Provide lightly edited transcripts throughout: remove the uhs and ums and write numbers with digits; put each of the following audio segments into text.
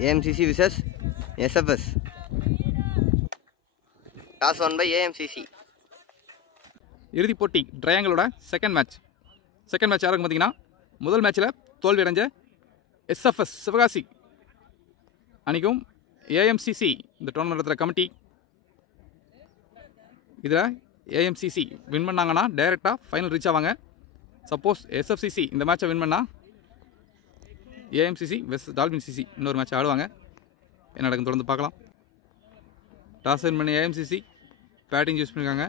AMCC vs SFS. Toss won by AMCC. இறுதிப் போட்டி ட்ரையாங்கிளோட second match யாருக்கு பார்த்தீங்கன்னா முதல் மேட்ச்சில் தோல்வி அடைஞ்ச SFS சிவகாசி அணிக்கும் AMCC இந்த டோர்னமெண்ட் நடத்துகிற கமிட்டி. இதில் AMCC வின் பண்ணாங்கன்னா டைரெக்டாக ஃபைனல் ரீச் ஆவாங்க. சப்போஸ் SFCC இந்த மேட்சை வின் பண்ணால் AMCC வெஸ் டால்பின் சிசி இன்னொரு மேட்ச் ஆடுவாங்க. என்ன நடக்கும் தொடர்ந்து பார்க்கலாம். டாஸ் வின் பண்ணி AMCC பேட்டிங் யூஸ் பண்ணியிருக்காங்க.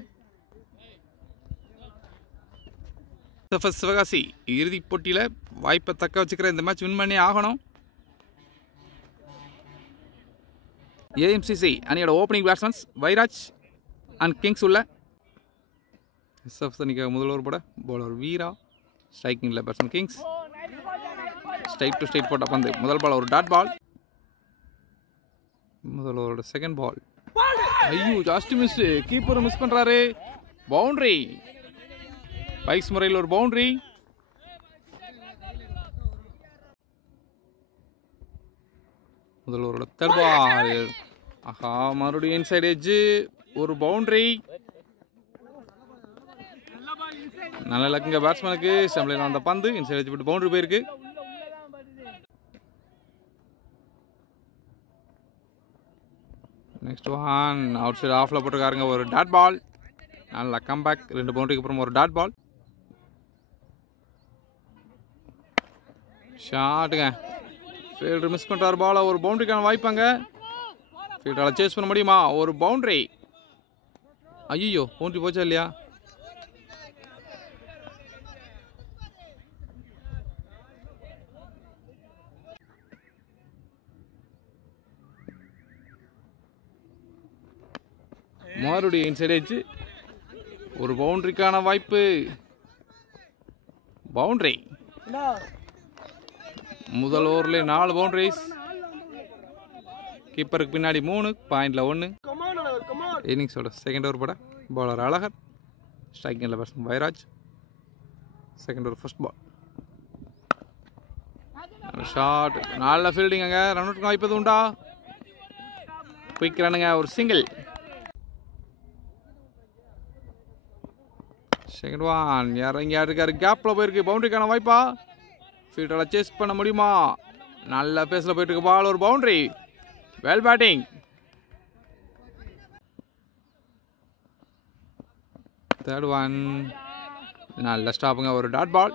SFS சிவகாசி இறுதிப் போட்டியில் வாய்ப்பை தக்க வச்சுக்கிற இந்த மேட்ச் வின் பண்ணி ஆகணும். AMCC அணியோட opening batsmen Vairaj and Kings உள்ள SFS அணிக்கு முதல் ஓவர் போட பவுலர் வீரா, ஸ்ட்ரைக்கிங்கில் batsman Kings. Straight to straight போட்ட பந்து முதல் பால் ஒரு டாட் பால். முதல் ஓவரோட செகண்ட் பால் ஐயோ ஜாஸ்ட் மிஸ், கீப்பர் மிஸ் பண்ணுறாரு. பவுண்டரி, பைக்ஸ் முறையில் ஒரு பவுண்டரி. முதல் ஓவரோட தேர்ட் பால் ஆஹா மறுபடியும் இன்சைட் எட்ஜ் ஒரு பவுண்டரி. நல்ல லக்குங்க பேட்ஸ்மேனுக்கு. ஸ்டம்பில் வந்த பந்து இன்சைட் எட்ஜ் போட்டு பவுண்டரி போயிருக்கு. நெக்ஸ்ட் ஒன் அவுட் சைடு ஆஃப்ல போட்டிருக்காருங்க ஒரு டாட் பால். நல்ல கம்பேக், 2 பவுண்டரிக்கு அப்புறம் ஒரு டாட் பால். ஷாட்டுங்க, ஃபீல்டர் மிஸ் பண்ணுறாரு பாலை. ஒரு பவுண்டரிக்கான வாய்ப்பாங்க. ஃபீல்டரால் சேஸ் பண்ண முடியுமா? ஒரு பவுண்டரி. ஐயோ பவுண்டரி போச்சா இல்லையா? மறுபடியும் இன்சைட் எட்ஜ் ஒரு பவுண்டரிக்கான வாய்ப்பு. பவுண்டரி. முதல் ஓவர்ல 4 பவுண்டரிஸ். கீப்பருக்கு பின்னாடி 3, பாயிண்ட்ல 1. இன்னிங்ஸோட செகண்ட் ஓவர் போட பவுலர் அழகர், ஸ்ட்ரைக்கிங்கில் batsman Vairaj. Second over first ball shot. நல்ல ஃபீல்டிங். அங்கே ரன் அவுட் வாய்ப்பு உண்டா? குயிக் ரன்னுங்க, ஒரு சிங்கிள். செகண்ட் ஒன் இறங்கி இருக்காரு, கேப்பில் போயிருக்கு. பவுண்டரிக்கான வாய்ப்பா? ஃபீல்டரால் சேஸ் பண்ண முடியுமா? நல்ல பேஸில் போயிட்டு இருக்கு பால், ஒரு boundary. Well batting. Third one நல்ல ஸ்டாப்புங்க, ஒரு dot ball.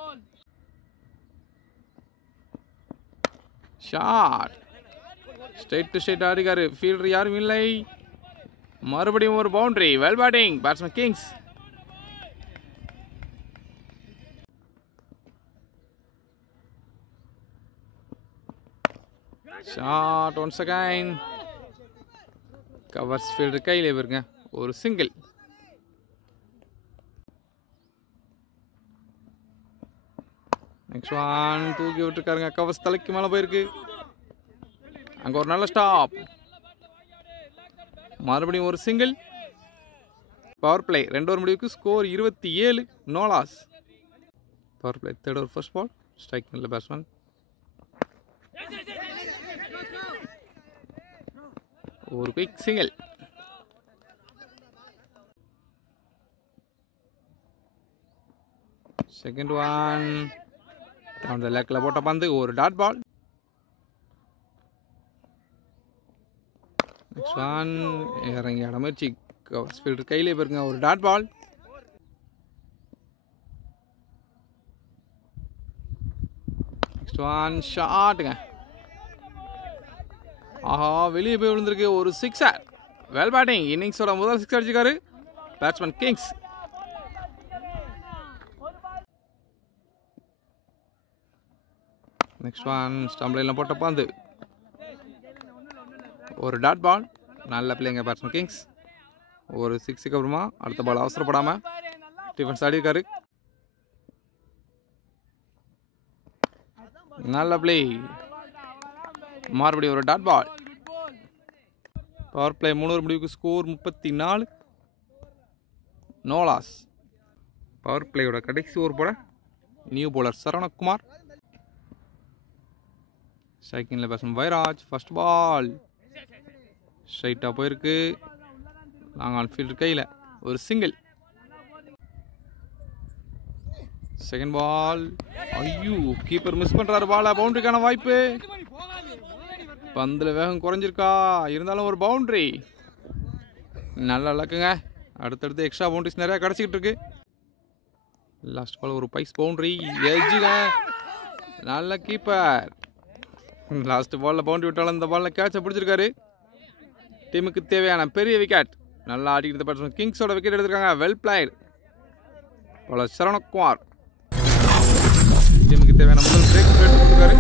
Shot. Straight to straight ஆடிக்காரு, ஃபீல்டர் யாரும் இல்லை. மறுபடியும் ஒரு boundary. Well batting batsman Kings. Shot once again. Covers fielder கையிலே வருங்க, ஒரு சிங்கிள். நெக்ஸ்ட் ஒன் தூக்கி விட்டுருக்காருங்க, கவர்ஸ் தலைக்கு மேலே போயிருக்கு. அங்கே ஒரு நல்ல ஸ்டாப். மறுபடியும் ஒரு சிங்கிள். பவர் பிளே 2 ஓவர் முடிவுக்கு score 27, no loss. Power play third over first ball, strike நல்ல பேட்ஸ்மேன். ஒரு குயிக் சிங்கிள். செகண்ட் ஒன் அந்த லெக்கில் போட்ட பந்து ஒரு டாட் பால். நெக்ஸ்ட் ஒன் இறங்கி இடமுயற்சி, கவர்ஸ் ஃபீல்டர் கையிலே போயிருங்க, ஒரு டாட் பால். நெக்ஸ்ட் ஒன் ஷாட்டுங்க. ஆஹா வெளியே போய் விழுந்திருக்கு, ஒரு சிக்ஸர். Well batting. இன்னிங்ஸோட முதல் சிக்ஸ் அடிச்சிருக்காரு batsman Kings. Next one stump லைன்ல போட்ட பந்து ஒரு டாட் பால். நல்ல பிளேங்க பேட்ஸ்மேன் கிங்ஸ். ஒரு 6க்கு அப்புறமா அடுத்த பால் அவசரப்படாம டிஃபென்ஸ் ஆடிருக்காரு. நல்ல பிளே. மறுபடியும் ஒரு dot ball. Power play 3 over முடிவுக்கு ஸ்கோர் 34, நோ லாஸ். பவர் பிளேயோட கடைசி ஓவர் போட நியூ பவுலர் சரவணகுமார். ஸ்ட்ரைக்கிங்கில் பேட்ஸ்மேன் வைராஜ். ஃபர்ஸ்ட் பால் ஸ்ட்ரைட்டாக போயிருக்கு. லாங் ஆன் ஃபீல்டர் கையில் ஒரு சிங்கிள். Second ball. ஐயோ, கீப்பர் மிஸ் பண்ணுறாரு பாலை. பவுண்டரிக்கான வாய்ப்பு. பந்தில் வேகம் குறைஞ்சிருக்கா, இருந்தாலும் ஒரு பவுண்டரி. நல்லா லக்குங்க. அடுத்தடுத்து எக்ஸ்ட்ரா பவுண்டரிஸ் நிறையா கிடச்சிக்கிட்டு இருக்கு. லாஸ்ட் பால் ஒரு பைஸ் பவுண்டரி. எஜ்ஜுங்க, நல்ல கீப்பர். லாஸ்ட் பாலில் பவுண்டரி விட்டாலும் இந்த பாலில் கேட்சை பிடிச்சிருக்காரு. டீமுக்கு தேவையான பெரிய விக்கெட். நல்லா ஆடிக்கிட்டு பேட்ஸ்மேன் கிங்ஸோட விக்கெட் எடுத்திருக்காங்க. Well plate. பல சரவணகுமார் டீமுக்கு தேவையான முதல் பிரேக் எடுத்துருக்காரு.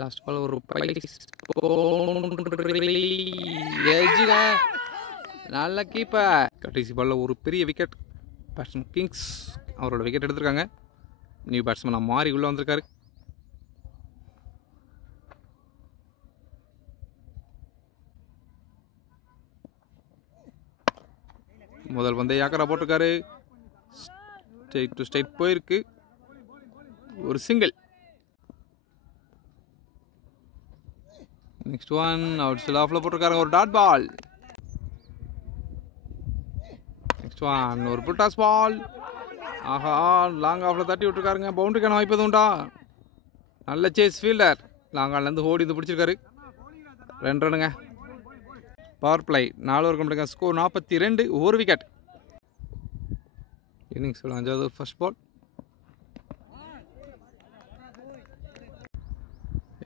லாஸ்ட் பால் ஒரு நல்ல கீப்பர். கடைசி பாலில் ஒரு பெரிய விக்கெட். பேட்ஸ்மேன் கிங்ஸ் அவரோட விக்கெட் எடுத்திருக்காங்க. நியூ பேட்ஸ்மேனாக மாறி உள்ளே வந்திருக்காரு. முதல் பந்தை யாக்கரா போட்டிருக்காரு. ஸ்ட்ரைட் டு ஸ்ட்ரைட் போயிருக்கு. ஒரு single. Next one outside ஆஃப்ல போட்டிருக்காரு. ஒரு டாட் பால். நெக்ஸ்ட் ஒன் ஒரு புட்டாஸ் பால். ஆஹா, லாங் ஆஃப்ல தட்டி விட்டுருக்காருங்க. பவுண்டரிக்கான வாய்ப்பு எதுவும் உண்டா? நல்ல சேஸ் ஃபீல்டர். லாங் ஆன்லேருந்து ஓடி வந்து பிடிச்சிருக்காரு. 2 ரன்னுங்க. Power play 4 over complete. Score 42. ஒரு விக்கெட். இன்னிங்ஸ் 5வது ஃபர்ஸ்ட் பால்.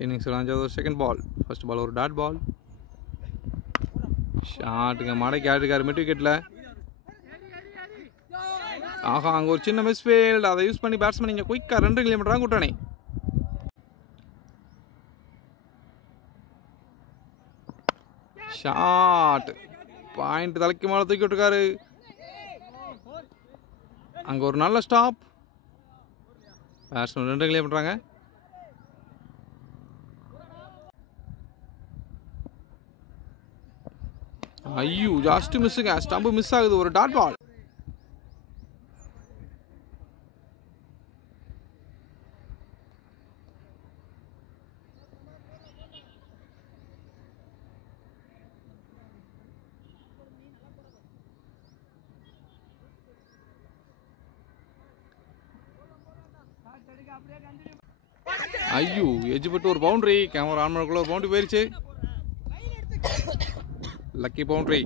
இன்னிங்ஸ் 5வது செகண்ட் பால். ஃபர்ஸ்ட் பால் ஒரு டாட் பால். ஷாட்டுங்க, மடக்கி ஆடிருக்காரு மிட் விக்கெட்டில். ஆஹா, அங்கே ஒரு சின்ன மிஸ்ஃபீல்டு. அதை யூஸ் பண்ணி பேட்ஸ்மேன் இங்கே குயிக்காக 2 கிலோமீட்டர் கூட்டானே. ஷாட் பாயிண்ட் தலைக்கு மேலே தூக்கி விட்டுருக்காரு. அங்கே ஒரு நல்ல ஸ்டாப். பேட்ஸ்மேன் 2 கிளியர் பண்ணுறாங்க. ஐயோ, ஜாஸ்ட் மிஸ்ஸுங்க. ஸ்டம்பு மிஸ் ஆகுது. ஒரு டாட் பால். ஐயோ, எஜ்ஜு பட்டு ஒரு பவுண்டரி. கேமரா ஆன் பண்ணக்குள்ள ஒரு பவுண்டரி போயிருச்சு. Lucky boundary.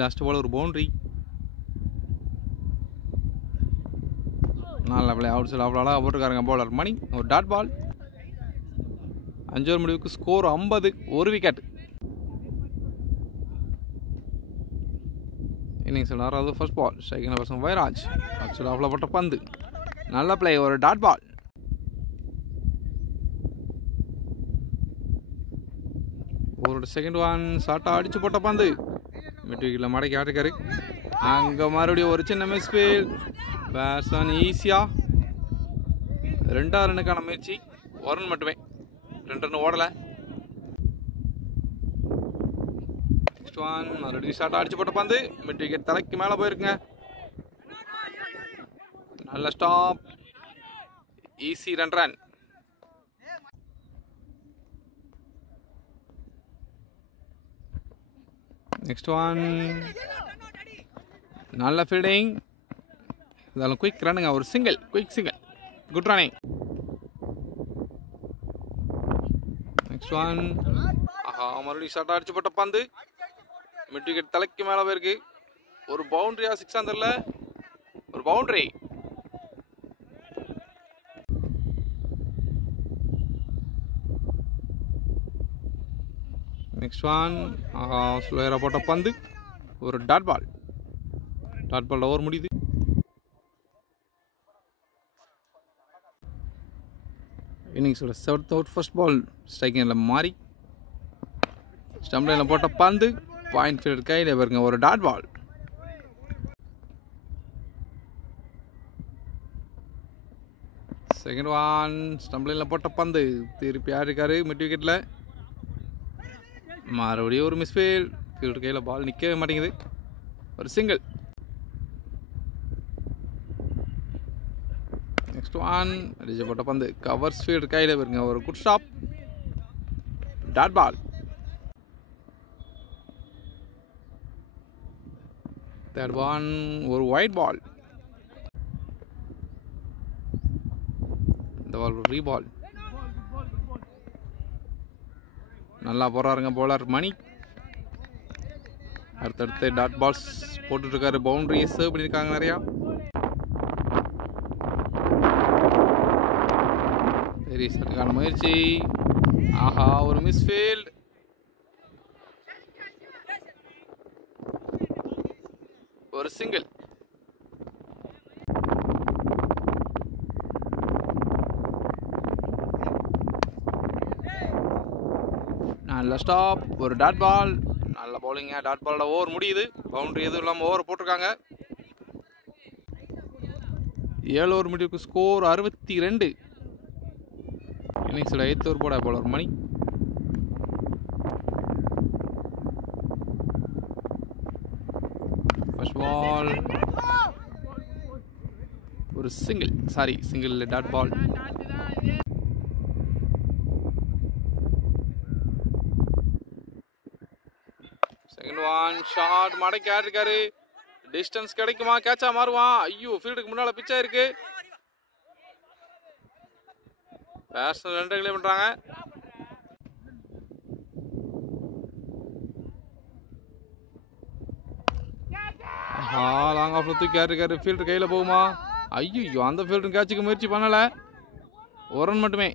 லாஸ்ட் பால் ஒரு பவுண்டரி. நல்ல பிளே. அவுட் சைட் ஆஃப்ல அழகாக போட்டுருக்காருங்க பவுலர் மணி. ஒரு டாட் பால். 5 ஓவர் முடிவுக்கு ஸ்கோர் 50. ஒரு விக்கெட். இன்னிங்ஸ் 6வது first ball. Striking batsman Vairaj. Outside ஆஃப்ல போட்ட பந்து. நல்ல பிளே. ஒரு டாட் பால். ஒரு செகண்ட் ஒன் ஷார்ட்டாக அடிச்சு போட்ட பந்து மிட் விக்கெட்டில் மடக்கி ஆட்டிருக்காரு. அங்கே மறுபடியும் ஒரு சின்ன மிஸ்ஃபீல்ட். பேட்ஸ்மேன் ஈஸியாக 2 ரன்னுக்கான முயற்சி. 1 ரன் மட்டுமே. 2 ரன் ஓடலை. நெக்ஸ்ட் ஒன் மறுபடியும் ஷார்ட்டாக அடிச்சு போட்ட பந்து மிட் விக்கெட் தலைக்கு மேலே போயிருக்குங்க. நல்ல stop. Easy 2 run. Next one நல்ல ஃபீல்டிங். இருந்தாலும் குயிக் ரன்னுங்க. ஒரு single. Quick single. Good running. Next one. ஆஹா, மறுபடியும் ஷார்ட்டாக அடிச்சு போட்ட பந்து மிட் விக்கெட் தலைக்கு மேலே போயிருக்கு. ஒரு பவுண்டரியா 6 அந்தரில் ஒரு பவுண்டரி. Next one. ஸ்லோயராக போட்ட பந்து ஒரு dot ball. Dot ball over முடியுது. இன்னிங்ஸோட 7th அவுட் ஃபர்ஸ்ட் பால். ஸ்ட்ரைக்கிங்கில் மாறி ஸ்டம்ப் லைனில் போட்ட பந்து பாயிண்ட் ஃபீல்டர் கையில் பாருங்க. ஒரு dot ball. Second one stump லைனில் போட்ட பந்து திருப்பி ஆடிருக்காரு மிட் விக்கெட்டில். மறுபடியும் ஒரு மிஸ்ஃபீல்ட். ஃபீல்டர் கையில் பால் நிற்கவே மாட்டேங்குது. ஒரு சிங்கிள். நெக்ஸ்ட் ஒன் அடிச்சு போட்ட பந்து கவர் ஸ்பீடு கையில் வருங்க. ஒரு good stop. Dot ball. Third one ஒரு ஒயிட் பால். இந்த பால் ஒரு ரீபால். நல்லா போறாருங்க போலர் மணி. அடுத்தடுத்து டாட் பால்ஸ் போட்டுட்ருக்காரு. பவுண்டரியை சர்வ் பண்ணியிருக்காங்க நிறையா. சரி சரிக்கான முயற்சி. ஆஹா ஒரு மிஸ்ஃபீல்ட். ஒரு சிங்கிள். நல்ல ஸ்டாப். ஒரு டாட் பால். நல்ல பவுலிங்க. டாட் பாலோட ஓவர் முடியுது. பவுண்டரி எதுவும் இல்லாமல் ஓவர் போட்டிருக்காங்க. 7 ஓவர் முடிவுக்கு ஸ்கோர் 62. இன்னிங்ஸில் 8 ஓவர் போட போலர் மணி. ஃபர்ஸ்ட் பால் ஒரு single. Sorry single dot ball. Second one shot மடக்கி ஆடிருக்காரு. டிஸ்டன்ஸ் கிடைக்குமா? கேட்சா மாறுவான். ஐயோ ஃபீல்டுக்கு முன்னால பிச்சா இருக்கு. பேட்ஸ்மேன் 2 கிளே பண்றாங்க. லாங் ஆஃப்ல தூக்கி ஆடிருக்காரு. ஃபீல்டு கையில போகுமா? ஐயோ அந்த ஃபீல்டு கேட்சுக்கு முயற்சி பண்ணல. ஒரு ரன் மட்டுமே.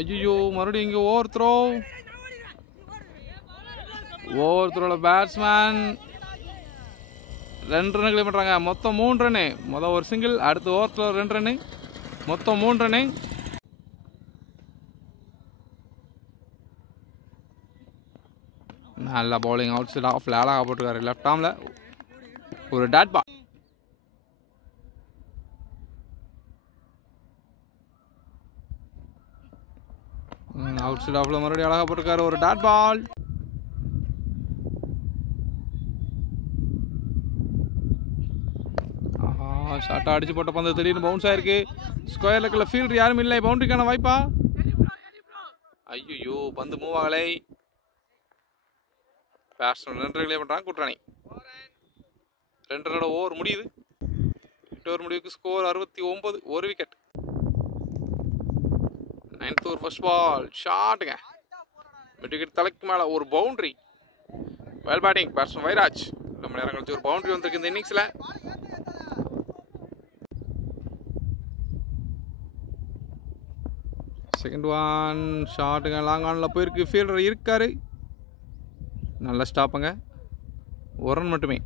ஐயோ மறுபடியும் இங்க ஓவர் த்ரோ. ஓவர் த்ரோல பேட்ஸ்மேன் 2 ரன் கிளை பண்ணுறாங்க. மொத்தம் 3 ரன்னு. மொதல் ஒரு சிங்கிள். அடுத்து ஓவர் த்ரோ 2 ரன்னு. மொத்தம் 3 ரன்னு. நல்ல பவுலிங். அவுட் சைட் ஆஃப் அழகாக போட்டுருக்காரு. லெஃப்ட் ஆர்மில் ஒரு டாட் பால். அவுட் சைட் ஆஃப்ல மறுபடியும் அழகாக போட்டிருக்காரு. ஒரு டாட் பால். ஷார்ட்டாக அடிச்சு போட்ட பந்து திடீர்னு பவுன்ஸ் ஆயிருக்கு. ஸ்கொயர் லெக்கில் ஃபீல்டர் யாரும் இல்லை. பவுண்டரிக்கான வாய்ப்பா? ஐயோ பந்து மூவ் ஆகலை. பேட்ஸ்மேன் 2 கிளே பண்ணுறாங்க. குட்ரானி 2 ரனோட ஓவர் முடியுது. 8 ஓவர் முடிவுக்கு ஸ்கோர் 69. ஒரு விக்கெட். 9th ஓவர் ஃபர்ஸ்ட் பால் ஷாட்டுங்க. மிட் விக்கெட் தலைக்கு மேலே ஒரு boundary. Well batting batsman Vairaj. ரொம்ப நேரம் கழிச்சு ஒரு பவுண்டரி வந்திருக்கு இந்த இன்னிங்ஸில். செகண்ட் ஒன் ஷாட்டுங்க. லாங் ஆனில் போயிருக்கு. ஃபீல்டர் இருக்காரு. நல்ல ஸ்டாப்புங்க. ஒரு ரன் மட்டுமே.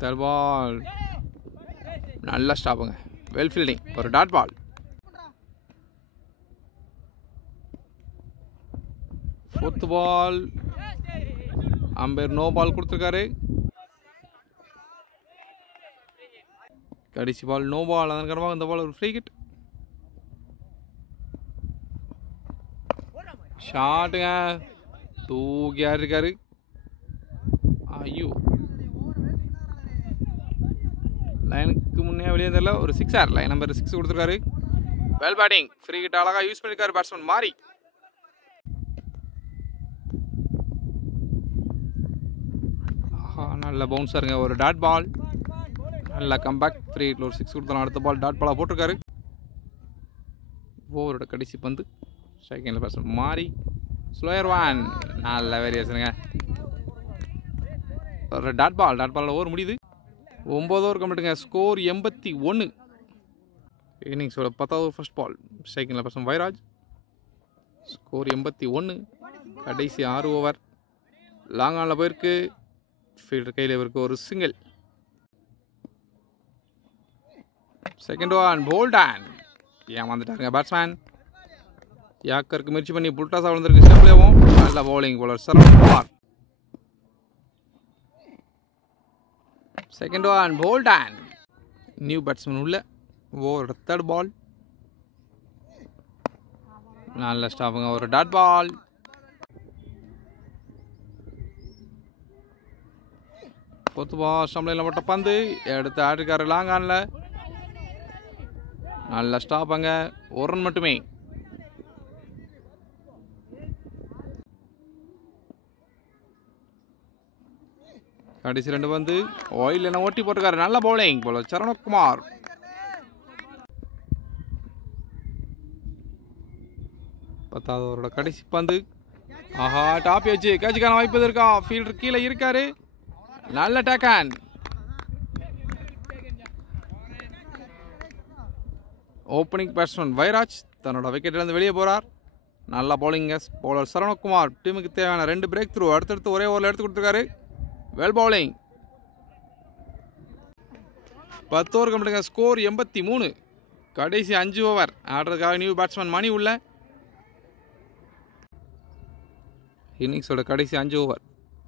தேர்ட் பால் நல்ல ஸ்டாப்புங்க. Well fielding. ஒரு dot ball. Fourth ball umpire no ball கொடுத்துருக்காரு. கடைசி பால் நோ பால். அதன் காரணமாக இந்த பால் ஒரு ஃப்ரீ ஹிட். ஷாட்டுங்க. தூக்கி ஆடிருக்காரு. ஐயோ லைனுக்கு முன்னே வெளியே தெரியல. ஒரு 6 லைன் நம்பர் 6 கொடுத்துருக்காரு. Well batting. ஃப்ரீ ஹிட் அழகாக யூஸ் பண்ணியிருக்காரு பேட்ஸ்மேன் மாறி. நல்ல பவுன்ஸருங்க. ஒரு டாட் பால். நல்ல கம்பேக். ஃப்ரீ ஹிட்டில் ஒரு 6 கொடுத்தலாம். அடுத்த பால் டாட் பாலாக போட்டிருக்காரு. ஓவரோட கடைசி பந்து ஸ்ட்ரைக்கிங்கில் பேட்ஸ்மேன் மாறி. Slower one. நல்ல வேரியேஷனுங்க. ஒரு டாட் பால். டாட் பாலில் ஓவர் முடியுது. 9 ஓவர் கம்ப்ளீட்டுங்க. ஸ்கோர் 81. இன்னிங்ஸோட 10th ஃபர்ஸ்ட் பால் ஸ்ட்ரைக்கிங்கில் பேட்ஸ்மேன் வைராஜ். ஸ்கோர் 81. கடைசி 6 ஓவர். லாங் ஆனில் போயிருக்கு. ஃபீல்டர் கையில் இருக்கு ஒரு சிங்கிள். Second one bowled. ஏமாந்துட்டாருங்க பேட்ஸ்மேன். யாக்கருக்கு முயற்சி பண்ணி புல்டாஸாக விழுந்திருக்கு. ஸ்டெப்லேவும் நல்ல bowling bowler Saravanakumar. Second one bowled. New batsman உள்ள. Over third ball. நல்ல ஸ்டாப்புங்க. ஒரு டாட் பால். 4th பால் ஸ்டம்பில் போட்ட பந்து எடுத்து ஆடிருக்காரு லாங் ஆனில். நல்ல ஸ்டாப் அங்கே. ஒரு ரன் மட்டுமே. கடைசி 2 பந்து ஆயில் என்ன ஓட்டி போட்டிருக்காரு. நல்ல பவுலிங் போல சரவணகுமார். பத்தாவது ஓவரோட கடைசி பந்து. ஆஹா, டாப் வச்சு கேட்சுக்கான வாய்ப்பு இருக்கா? ஃபீல்டர் கீழே இருக்காரு. நல்ல take hand. Opening batsman Vairaj தன்னோட விக்கெட்டிலிருந்து வெளியே போகிறார். நல்ல பவுலிங் பவுலர் சரவணகுமார் டீமுக்கு தேவையான 2 பிரேக் த்ரூ அடுத்தடுத்து ஒரே ஓவரில் எடுத்து கொடுத்துருக்காரு. Well bowling. 10 over complete. Score 83. கடைசி 5 ஓவர் ஆடுறதுக்காக நியூ பேட்ஸ்மேன் மணி உள்ள. இன்னிங்ஸோட கடைசி 5 ஓவர்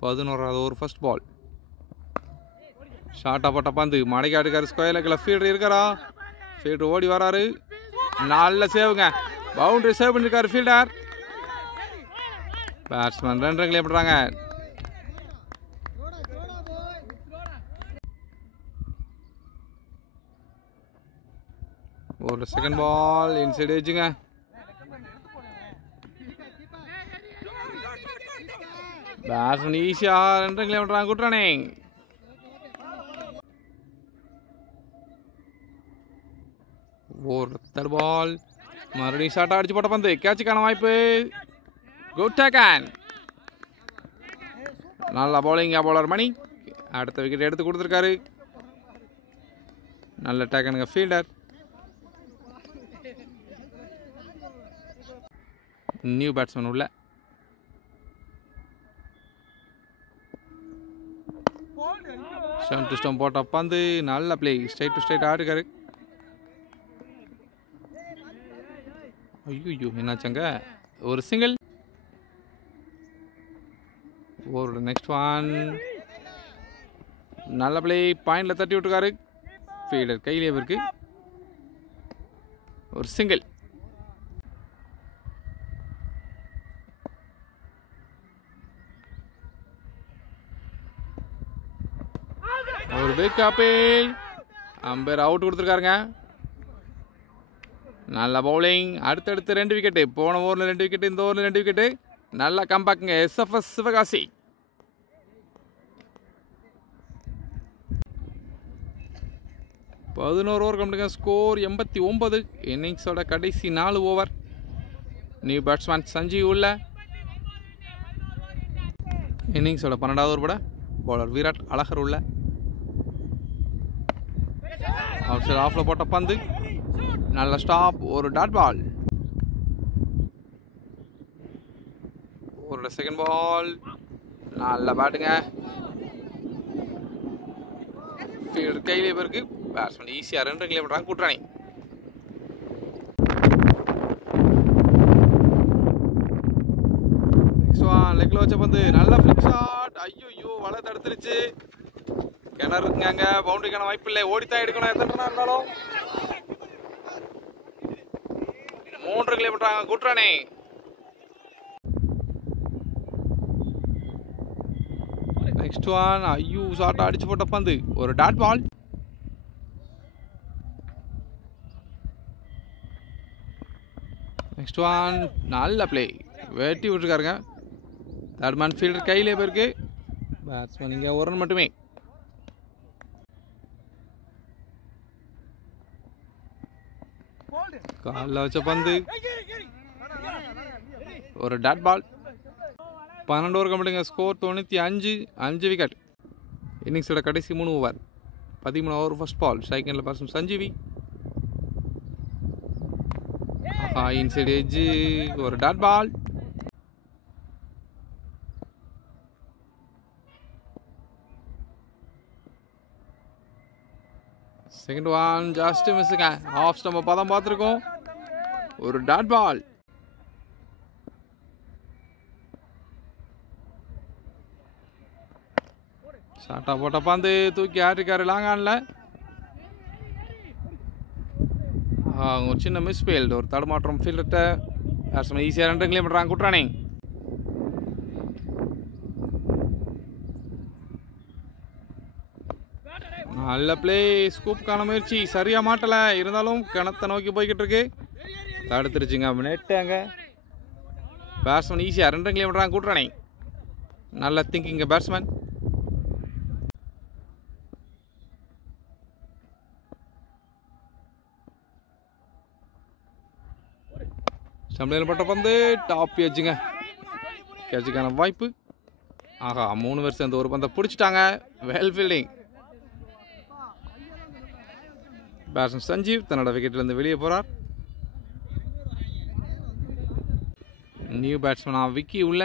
11வது ஓவர் ஃபர்ஸ்ட் பால். ஷார்ட்டாக போட்ட பந்து மடைக்கு ஆடுக்காரு. ஸ்கொயர் லெக்கில் ஃபீல்டர் இருக்காரா? ஃபீல்டர் ஓடி வராரு. நல்ல சேவுங்க. பவுண்டரி சேவ் பண்ணியிருக்காரு ஃபீல்டர். பேட்ஸ்மேன் 2 ரன் கிளியர் பண்ணுறாங்க. ஒரு செகண்ட் பால் இன்சைட் ஏஜுங்க. பேட்ஸ்மேன் ஈஸியாக 2 ரன் கிளியர் பண்ணுறாங்க. Good running. ஒரு தேர்ட் பால் மறுபடியும் ஷார்ட்டாக அடிச்சு போட்ட பந்து கேட்சுக்கான வாய்ப்பு. Good take hand. நல்லா பவுலிங் பவுலர் மணி அடுத்த விக்கெட் எடுத்து கொடுத்துருக்காரு. நல்ல டேக் ஹேண்டுங்க ஃபீல்டர். நியூ பேட்ஸ்மேன் உள்ள. ஸ்டம்ப் டு ஸ்டம்ப் போட்ட பந்து நல்ல பிளே. ஸ்ட்ரைட் டு ஸ்ட்ரைட் ஆடுக்காரு. ஐயோ என்னாச்சங்க? ஒரு சிங்கிள். ஒரு நெக்ஸ்ட் ஒன் நல்ல பிளே. பாயிண்ட்ல தட்டி விட்டுருக்காரு. ஃபீல்டர் கையிலே இருக்கு. ஒரு சிங்கிள். ஒரு பிக் அப்பீல். அம்பையர் அவுட் கொடுத்துருக்காருங்க. நல்ல பவுலிங். அடுத்தடுத்து 2 விக்கெட்டு. போன ஓவரில் 2 விக்கெட்டு, இந்த ஓவரில் 2 விக்கெட்டு. நல்ல கம்பேக்குங்க SFS சிவகாசி. பதினோரு ஓவர் கம்ப்ளீட். ஸ்கோர் 89. இன்னிங்ஸோட கடைசி 4 ஓவர். நியூ பேட்ஸ்மேன் சஞ்சீவ் உள்ள. இன்னிங்ஸோட 12வது ஓவர் பட பவுலர் விராட் அழகர் உள்ள. அவுட் ஆஃப்ல போட்ட பந்து நல்ல ஸ்டாப். ஒரு டாட் பால். ஒரு செகண்ட் பால் நல்ல பேட்டுங்க. ஃபீல்டர் கையிலே இருக்கு. பேட்ஸ்மேன் ஈஸியாக 2 ரன் கிளியர் பண்ணுறாங்க. Good running. நெக்ஸ்ட் ஒன் லெக்ல வச்ச பந்து நல்ல ஃபிளிக் ஷாட். ஐயோ வலை தடுத்துருச்சு. கிணறு இருக்குங்க. பவுண்டரிக்கான வாய்ப்பு இல்லை. ஓடித்தான் எடுக்கணும். எத்தனை ரன் இருந்தாலும் 3 ரன் கிளியர் பண்ணுறாங்க. Good running. நெக்ஸ்ட் ஒன் ஐயோ ஷார்ட்டாக அடிச்சு போட்ட பந்து ஒரு டாட் பால். நெக்ஸ்ட் ஒன் நல்ல பிளே. வெட்டி விட்டுருக்காருங்க. தேர்ட் மேன் ஃபீல்டர் கையிலே போயிருக்கு. பேட்ஸ்மேன் இங்கே 1 ரன் மட்டுமே. காலில் வச்ச பந்து ஒரு dot ball. 12 over complete. Score 95. 5 wicket. இன்னிங்ஸோட கடைசி 3 ஓவர் 13 ஓவர் ஃபர்ஸ்ட் பால். ஸ்ட்ரைக்கில் பேட்ஸ்மேன் சஞ்சீவி. இன்சைட் எட்ஜ் ஒரு dot ball. Second one just மிஸ்ஸுங்க. ஆஃப் ஸ்டம்ப பதம் பார்த்துருக்கோம். ஒரு டாட் பால். ஷார்ட்டா போட்ட பந்து தூக்கி ஆட்டிருக்காரு லாங் ஆன்ல. ஒரு சின்ன மிஸ் ஃபீல்டு. ஒரு தடுமாற்றம் ஃபீல்டர்கிட்ட. பேட்ஸ்மேன் ஈஸியாக 2 ரன் கிளியர் பண்ணுறாங்க. Good running. நல்ல பிளே. ஸ்கூப்புக்கான முயற்சி சரியாக மாட்டலை, இருந்தாலும் கிணத்தை நோக்கி போய்கிட்டு இருக்கு. தடுத்துருச்சுங்க நெட்டாங்க. பேட்ஸ்மேன் ஈஸியாக 2 கிலோமீட்டராக கூட்டுறானே. நல்ல திங்கிங்க பேட்ஸ்மேன். ஸ்டம்பில் பட்ட பந்து டாப் எட்ஜுங்க. கேட்சுக்கான வாய்ப்பு. ஆஹா, 3 பேர் சேர்ந்து ஒரு பந்தை பிடிச்சிட்டாங்க. Well fielding. பேட்ஸ்மேன் சஞ்சீவ் தன்னோட விக்கெட்லேருந்து வெளியே போகிறார். நியூ பேட்ஸ்மேனா விக்கி உள்ள.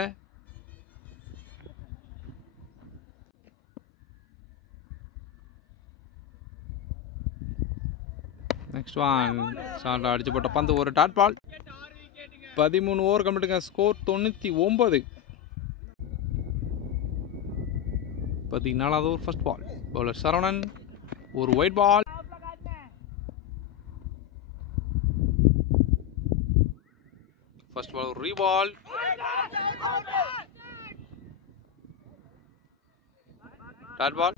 நெக்ஸ்ட் ஒன் ஷார்ட் அடிச்சு போட்ட பந்து ஒரு டாட் பால். 13 ஓவர் கம்ப்ளீட்டுங்க. ஸ்கோர் 99. 14வது over first ball. Bowler Saravanan ஒரு ஒயிட் பால். ஃபர்ஸ்ட் பால் ஒரு ரீபால். Dot ball.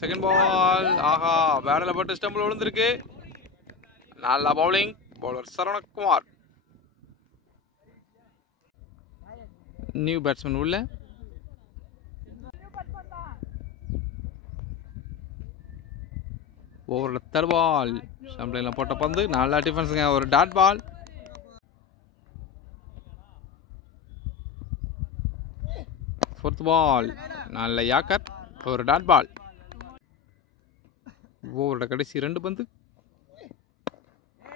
Second ball. ஆஹா, பேடல பட்டு ஸ்டம்பில் விழுந்திருக்கு. நல்ல bowling. Bowler Saravanakumar. New batsman உள்ள. ஓவரில் 3rd பால். ஸ்டம்பில் போட்ட பந்து நல்ல டிஃபென்ஸுங்க. ஒரு டாட் பால். ஃபோர்த் பால். நல்ல யாக்கர். ஒரு டாட் பால். ஓவரோட கடைசி 2 பந்து.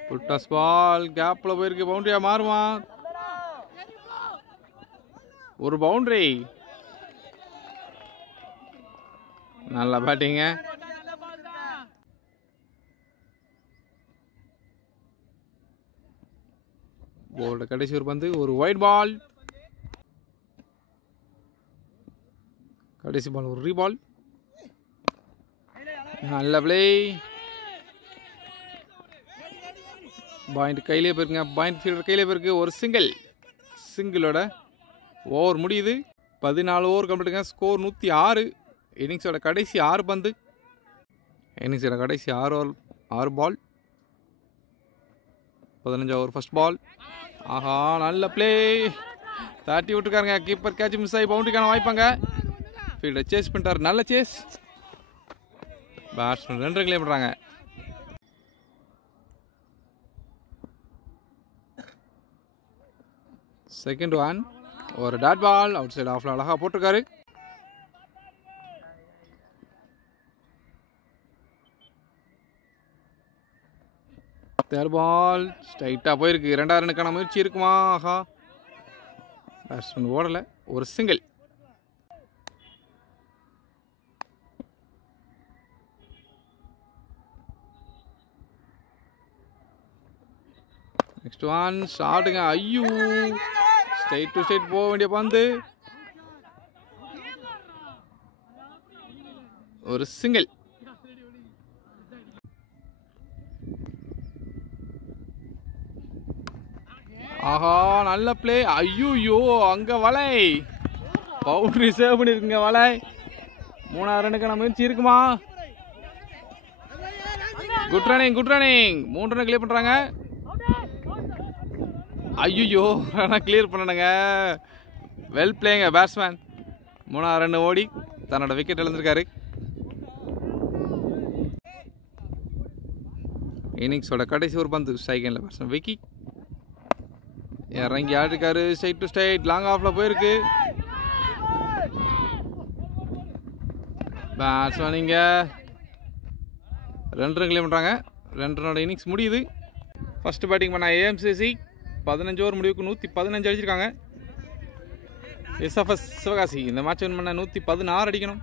புல்டாஸ் பால் கேப்ல போயிருக்கு. பவுண்டரியா மாறுமா? ஒரு பவுண்டரி. நல்ல பேட்டிங்க. ஓவரோட கடைசி ஒரு பந்து ஒரு ஒயிட் பால். கடைசி பால் ஒரு ரீபால். நல்ல பிளே. பாயிண்ட் கையிலே போயிருக்குங்க. பாயிண்ட் ஃபீல்டர் கையிலே போயிருக்கு. ஒரு சிங்கிளோட ஓவர் முடியுது. 14 ஓவர் கம்ப்ளீட்டுங்க. ஸ்கோர் 106. இன்னிங்ஸோட கடைசி 6 பந்து. இன்னிங்ஸோட கடைசி 6 பால். 15 ஓவர் ஃபர்ஸ்ட் பால். ஆஹா, நல்ல பிளே. தாட்டி விட்டுருக்காருங்க. கீப்பர் கேட்ச் மிஸ் ஆகி பவுண்டரிக்கான வாய்ப்பாங்க. ஃபீல்டர் சேஸ் பண்ணிட்டார். நல்ல சேஸ். பேட்ஸ்மேன் 2 கிளே பண்ணுறாங்க. செகண்ட் ஒன் ஒரு டாட் பால். அவுட் சைடு ஆஃப்ல அழகாக போட்டிருக்காரு. தேர்ட் பால் ஸ்ட்ரைட்டாக போயிருக்கு. 2வது ரனுக்கான முயற்சி இருக்குமா? ஆஹா, பேட்ஸ்மேன் ஓடலை. ஒரு சிங்கிள். நெக்ஸ்ட் ஒன் ஷாட்டுங்க. ஐயோ, ஸ்ட்ரைட் டு ஸ்ட்ரைட் போக வேண்டிய பந்து. ஒரு சிங்கிள். ஆஹா, நல்ல பிளே. ஐயோ, அங்க வலை. பவுண்டரி சேவ் பண்ணிருக்குங்க வலை. 3வது ரனுக்கான முயற்சி இருக்குமா? Good running. 3 ரன் கிளியர் பண்றாங்க. ஐயோ, கிளியர் பண்ணணுங்க. வெல் பிளேங்க பேட்ஸ்மேன். 3வது ரன் ஓடி தன்னோட விக்கெட் இழந்திருக்காரு. இன்னிங்ஸோட கடைசி ஒரு பந்து. செகண்ட்ல பேட்ஸ்மேன் விக்கி இறங்கி ஆடிருக்காரு. ஸ்ட்ரைட் டு ஸ்ட்ரைட் லாங் ஆஃப்ல போயிருக்கு. பேட்ஸ்மேன் இங்க 2 ரன் கிளியர் பண்றாங்க. 2 ரனோட இன்னிங்ஸ் முடியுது. ஃபர்ஸ்ட் பேட்டிங் பண்ண ஏஎம்சிசி 15 ஓவர் முடிவுக்கு 115 அடிச்சிருக்காங்க. எஸ்எஃப்எஸ் சிவகாசி இந்த மேட்ச் வின் பண்ண 116 அடிக்கணும்.